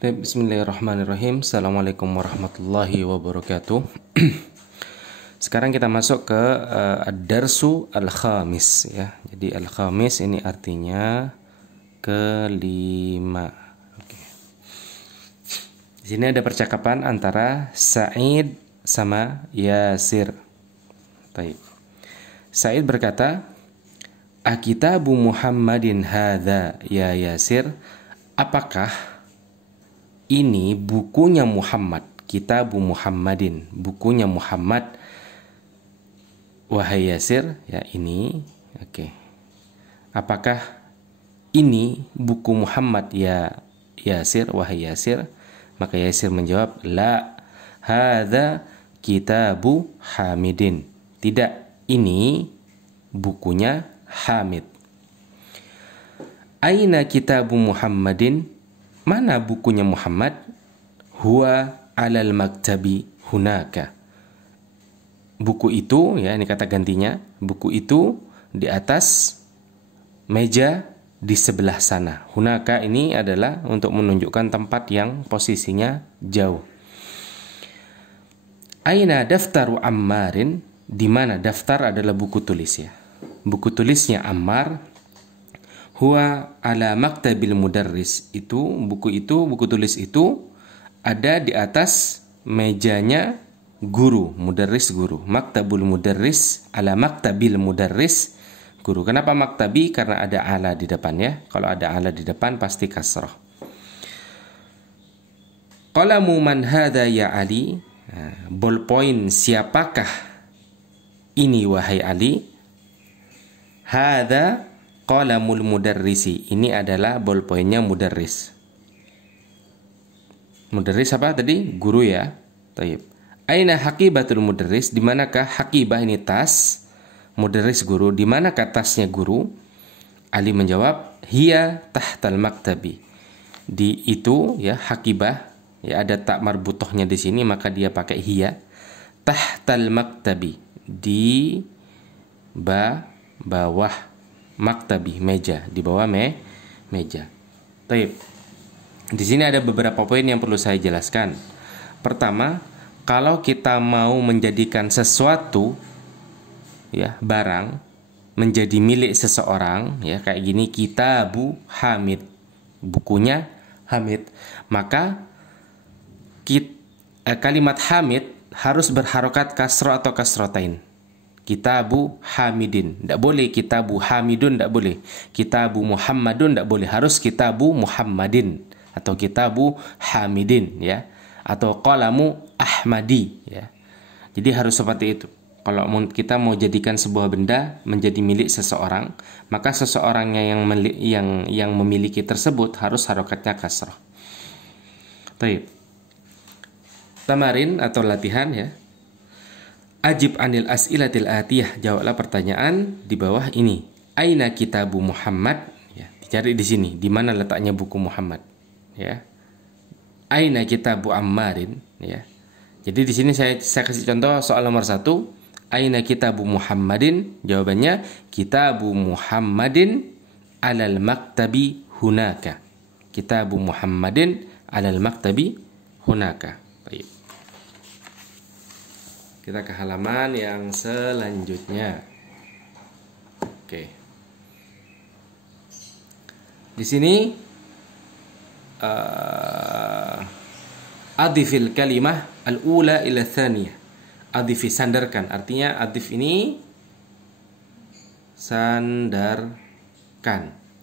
Bismillahirrahmanirrahim. Assalamualaikum warahmatullahi wabarakatuh. Sekarang kita masuk ke ad-darsu al-khamis ya. Jadi al-khamis ini artinya kelima. Oke. Di sini ada percakapan antara Sa'id sama Yasir. Baik. Sa'id berkata, "Akitabu Muhammadin hadza ya Yasir?" Apakah ini bukunya Muhammad? Kitabu Muhammadin, bukunya Muhammad, wahai Yasir. Ya, ini. Oke. Apakah ini buku Muhammad ya Yasir, wahai Yasir? Maka Yasir menjawab, la, hadza kitabu Hamidin. Tidak, ini bukunya Hamid. Aina kitabu Muhammadin? Mana bukunya Muhammad? Huwa alal maktabi hunaka. Buku itu, ya ini kata gantinya, buku itu di atas meja di sebelah sana. Hunaka ini adalah untuk menunjukkan tempat yang posisinya jauh. Aina daftaru Ammarin? Di mana? Daftar adalah buku tulis ya. Buku tulisnya Ammar. Huwa ala maktabil mudarris. Buku tulis itu ada di atas mejanya guru, mudarris guru. Maktabul mudarris ala maktabil mudarris guru. Kenapa maktabi? Karena ada ala di depan ya. Kalau ada ala di depan pasti kasrah. Qalamu man hadza ya Ali? Ballpoint siapakah ini wahai Ali? Hadza qalamul mudarrisi. Ini adalah ballpointnya mudarris. Mudarris apa tadi? Guru ya. Taib. Aina haqibatul mudarris? Di manakah haqibah ini tas? Mudarris guru. Di manakah tasnya guru? Ali menjawab, hiya tahtal maktabi. Di itu ya haqibah, ya ada tak marbutohnya di sini maka dia pakai hiya. Tahtal maktabi. Di bawah maktabi, meja, di bawah meja. Baik. Di sini ada beberapa poin yang perlu saya jelaskan. Pertama, kalau kita mau menjadikan sesuatu ya, barang menjadi milik seseorang ya, kayak gini, kitabu Hamid, bukunya Hamid, maka kalimat Hamid harus berharokat kasroh atau kasrotain. Kitabu Hamidin, tidak boleh kitabu Hamidun, tidak boleh. Kitabu Muhammadun, tidak boleh. Harus kitabu Muhammadin atau kitabu Hamidin ya, atau qalamu Ahmadi ya. Jadi harus seperti itu. Kalau kita mau jadikan sebuah benda menjadi milik seseorang, maka seseorangnya yang memiliki tersebut harus harokatnya kasrah. Baik. Tamarin atau latihan ya. Ajib anil as'ilatil atiyah, jawablah pertanyaan di bawah ini. Aina kitabu Muhammad? Ya, dicari di sini, di mana letaknya buku Muhammad? Ya. Aina kitabu Ammarin? Ya. Jadi di sini saya kasih contoh soal nomor 1. Aina kitabu Muhammadin? Jawabannya kitabu Muhammadin alal maktabi hunaka. Kitabu Muhammadin alal maktabi hunaka. Baik. Kita ke halaman yang selanjutnya. Oke. Di sini adifil kalimah al-ula ila tsaniyah. Adifi, sandarkan. Artinya adif ini sandarkan.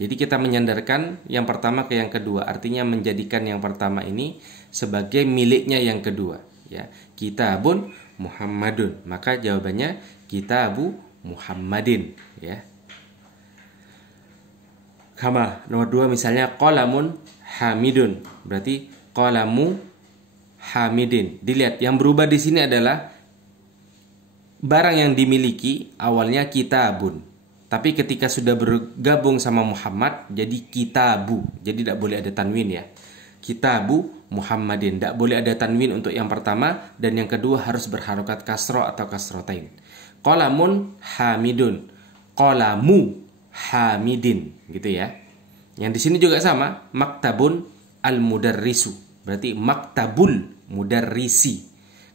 Jadi kita menyandarkan yang pertama ke yang kedua. Artinya menjadikan yang pertama ini sebagai miliknya yang kedua. Ya, kitabun Muhammadun, maka jawabannya kitabu Muhammadin ya. Kama nomor 2 misalnya qalamun Hamidun, berarti qalamu Hamidin. Dilihat yang berubah di sini adalah barang yang dimiliki awalnya kitabun, tapi ketika sudah bergabung sama Muhammad jadi kitabu. Jadi tidak boleh ada tanwin ya. Kitabu Muhammadin, tidak boleh ada tanwin untuk yang pertama, dan yang kedua harus berharokat kasroh atau kasrotain. Qalamun Hamidun, qalamu Hamidin, gitu ya. Yang di sini juga sama, maktabun al-mudarrisu. Berarti maktabul mudarrisi.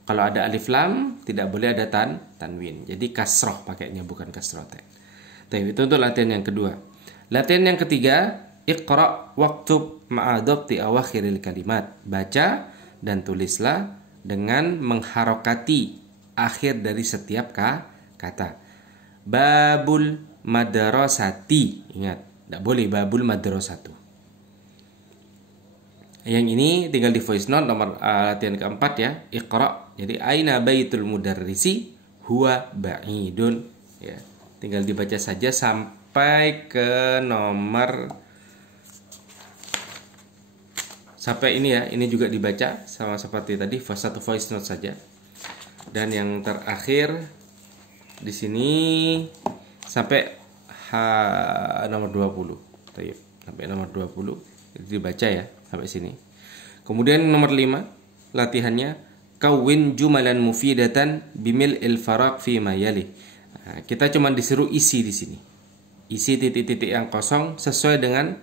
Kalau ada alif lam tidak boleh ada tanwin. Jadi kasroh pakainya, bukan kasroten. Tapi itu untuk latihan yang kedua. Latihan yang ketiga, iqra waktub ma'adobti awakhiril kalimat. Baca dan tulislah dengan mengharokati akhir dari setiap kata. Babul madrasati. Ingat, tidak boleh babul madrasatu. Yang ini tinggal di voice note nomor latihan keempat ya. Iqra. Jadi aina baitul mudarrisi huwa ba'idun. Ya, tinggal dibaca saja sampai ke nomor, sampai ini ya. Ini juga dibaca sama seperti tadi, satu voice note saja. Dan yang terakhir di sini sampai nomor 20. Sampai nomor 20 dibaca ya sampai sini. Kemudian nomor 5 latihannya, kawin jumalan mufidatan bimil il faraq fi ma yali. Nah, kita cuma disuruh isi di sini. Isi titik-titik yang kosong sesuai dengan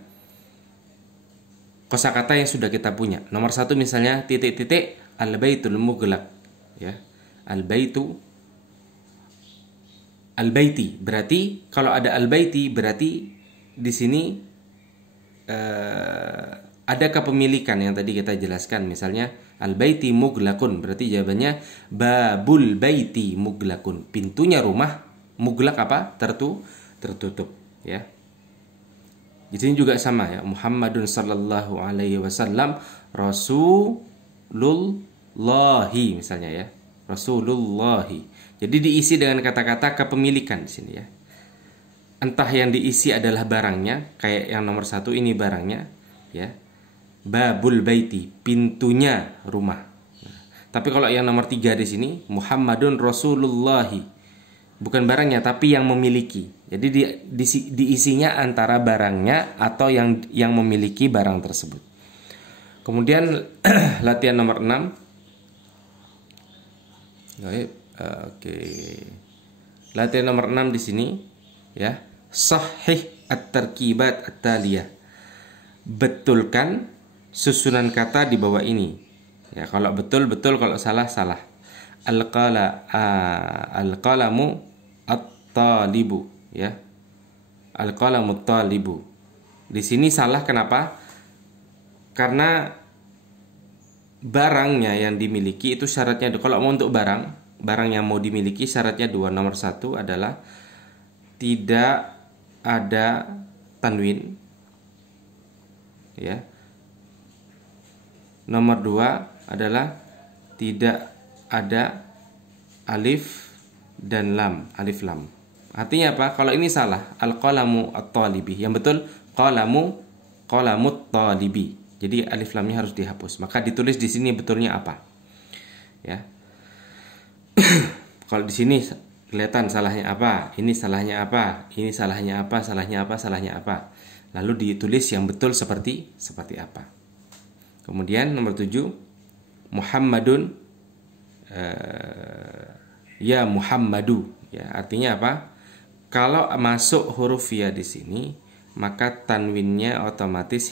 kosakata yang sudah kita punya. Nomor 1 misalnya titik-titik al-baitul mughlaq ya. Al-baiti. Berarti kalau ada al-baiti berarti di sini ada kepemilikan yang tadi kita jelaskan. Misalnya al-baiti mughlaqun, berarti jawabannya babul baiti mughlaqun. Pintunya rumah, mughlaq apa? Tertutup ya. Di sini juga sama ya. Muhammadun sallallahu alaihi wasallam Rasulullahi misalnya ya. Rasulullahi. Jadi diisi dengan kata-kata kepemilikan di sini ya. Entah yang diisi adalah barangnya, kayak yang nomor 1 ini barangnya ya. Babul baiti, pintunya rumah. Nah, tapi kalau yang nomor 3 di sini Muhammadun Rasulullahi, bukan barangnya tapi yang memiliki. Jadi diisinya antara barangnya atau yang memiliki barang tersebut. Kemudian latihan nomor 6. Oke. Latihan nomor 6 di sini ya. Sahih at-tarkibat at-taliyah. Betulkan susunan kata di bawah ini. Ya, kalau betul betul, kalau salah salah. Al-qalamu at-talibu ya. Al-qalamu at-talibu. Di sini salah kenapa? Karena barangnya yang dimiliki itu syaratnya, kalau mau untuk barang yang mau dimiliki syaratnya 2. Nomor 1 adalah tidak ada tanwin ya. Nomor 2 adalah tidak ada alif dan lam, alif lam. Artinya apa? Kalau ini salah, al-qalamu at-talibi. Yang betul qalamut talibi. Jadi alif lamnya harus dihapus. Maka ditulis di sini betulnya apa? Ya. Kalau di sini kelihatan salahnya apa, ini salahnya apa, ini salahnya apa, salahnya apa, salahnya apa. Lalu ditulis yang betul seperti apa. Kemudian nomor 7, Muhammadun ya Muhammadu ya. Artinya apa? Kalau masuk huruf ya di sini, maka tanwinnya otomatis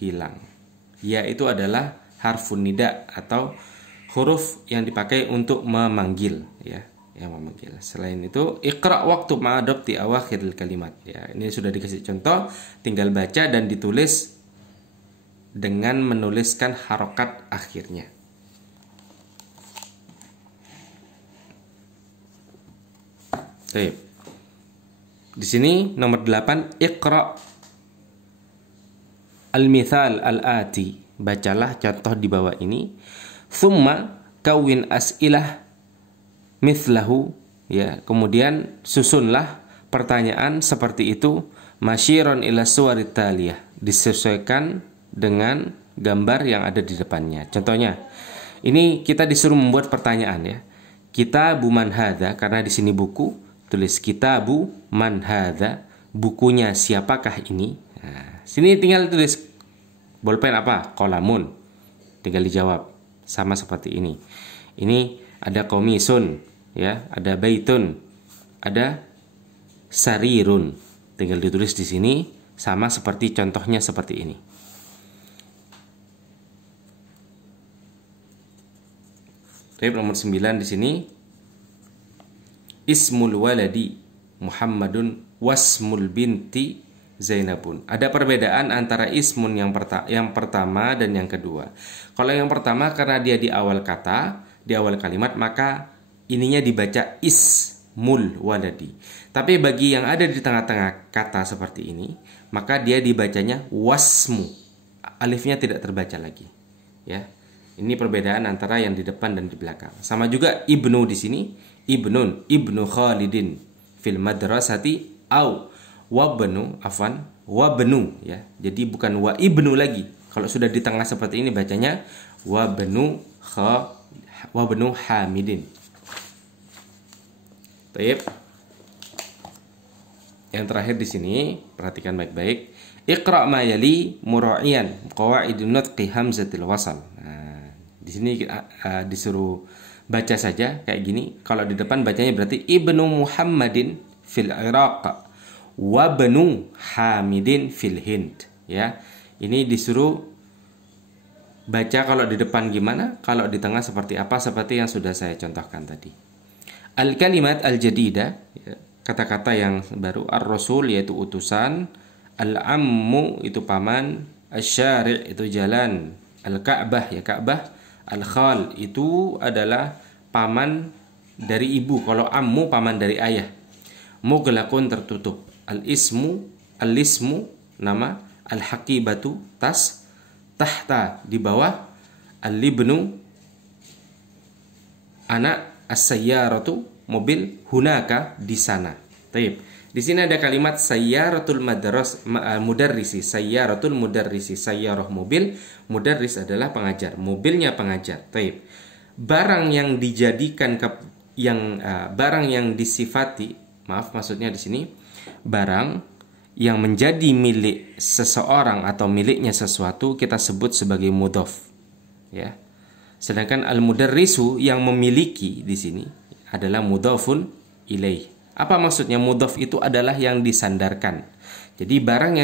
hilang. Ya itu adalah harfun nida atau huruf yang dipakai untuk memanggil ya. Yang memanggil. Selain itu, iqra waktu ma'adobti awakhiril kalimat. Ya, ini sudah dikasih contoh, tinggal baca dan ditulis dengan menuliskan harokat akhirnya. Baik. Di sini nomor 8, iqra al-mithal al-ati. Bacalah contoh di bawah ini. Thumma kawin as'ilah mithlahu ya, kemudian susunlah pertanyaan seperti itu masyiron ila suwarit taliyah, disesuaikan dengan gambar yang ada di depannya. Contohnya, ini kita disuruh membuat pertanyaan ya. Kitabu man hadza, karena di sini buku, tulis kitabu man hadza, bukunya siapakah ini? Nah, sini tinggal tulis bolpen apa? Qalamun. Tinggal dijawab sama seperti ini. Ini ada komisun ya, ada baitun, ada sarirun. Tinggal ditulis di sini sama seperti contohnya seperti ini. Baik, nomor 9 di sini. Ismul waladi Muhammadun wasmul binti Zainabun. Ada perbedaan antara ismun yang pertama dan yang kedua. Kalau yang pertama karena dia di awal kata, di awal kalimat, maka ininya dibaca ismul waladi. Tapi bagi yang ada di tengah-tengah kata seperti ini, maka dia dibacanya wasmu. Alifnya tidak terbaca lagi. Ya. Ini perbedaan antara yang di depan dan di belakang. Sama juga ibnu di sini, ibnun, ibnu Khalidin fil madrasati au wabnu ya. Jadi bukan wa ibnu lagi. Kalau sudah di tengah seperti ini bacanya wabnu Hamidin. Baik. Yang terakhir di sini, perhatikan baik-baik. Iqra' ma yali mura'iyan qawaidun nutqi hamzatil wasal. Nah, di sini disuruh baca saja kayak gini. Kalau di depan bacanya berarti ibnu Muhammadin fil Iraq wabnu Hamidin fil Hind, ya. Ini disuruh baca kalau di depan gimana, kalau di tengah seperti apa, seperti yang sudah saya contohkan tadi. Al-kalimat al-jadidah, ya, kata-kata yang baru. Ar-rasul yaitu utusan, al-ammu itu paman, asy-syari' itu jalan, al-ka'bah ya Ka'bah, al-khal itu adalah paman dari ibu, kalau ammu paman dari ayah. Mughlaqun tertutup. Al-ismu nama, al-haqibatu tas, tahta di bawah, al-libnu anak, as-sayyaratu mobil, hunaka di sana. Taib. Di sini ada kalimat sayyaratul mudarrisi, sayyaratul mudarrisi, sayyarah mobil, mudarris adalah pengajar, mobilnya pengajar. Taib. Barang yang dijadikan barang yang disifati, maksudnya di sini barang yang menjadi milik seseorang atau miliknya sesuatu kita sebut sebagai mudhaf, ya. Sedangkan al-mudarrisu yang memiliki di sini adalah mudhafun ilaih. Apa maksudnya? Mudhaf itu adalah yang disandarkan. Jadi barang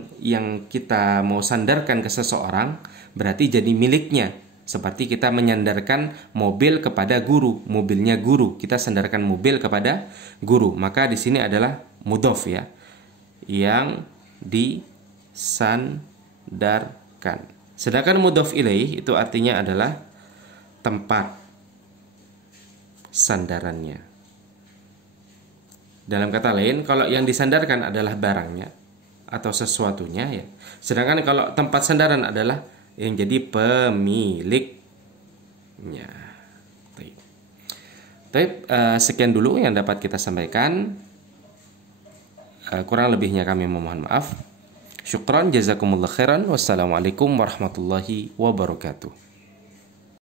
yang kita mau sandarkan ke seseorang berarti jadi miliknya. Seperti kita menyandarkan mobil kepada guru, mobilnya guru, kita sandarkan mobil kepada guru. Maka di sini adalah mudhaf, ya, yang disandarkan. Sedangkan mudhaf ilaih itu artinya adalah tempat sandarannya. Dalam kata lain, kalau yang disandarkan adalah barangnya atau sesuatunya, ya. Sedangkan kalau tempat sandaran adalah yang jadi pemiliknya. Sekian dulu yang dapat kita sampaikan. Kurang lebihnya kami memohon maaf. Syukran, jazakumullah khairan. Wassalamualaikum warahmatullahi wabarakatuh.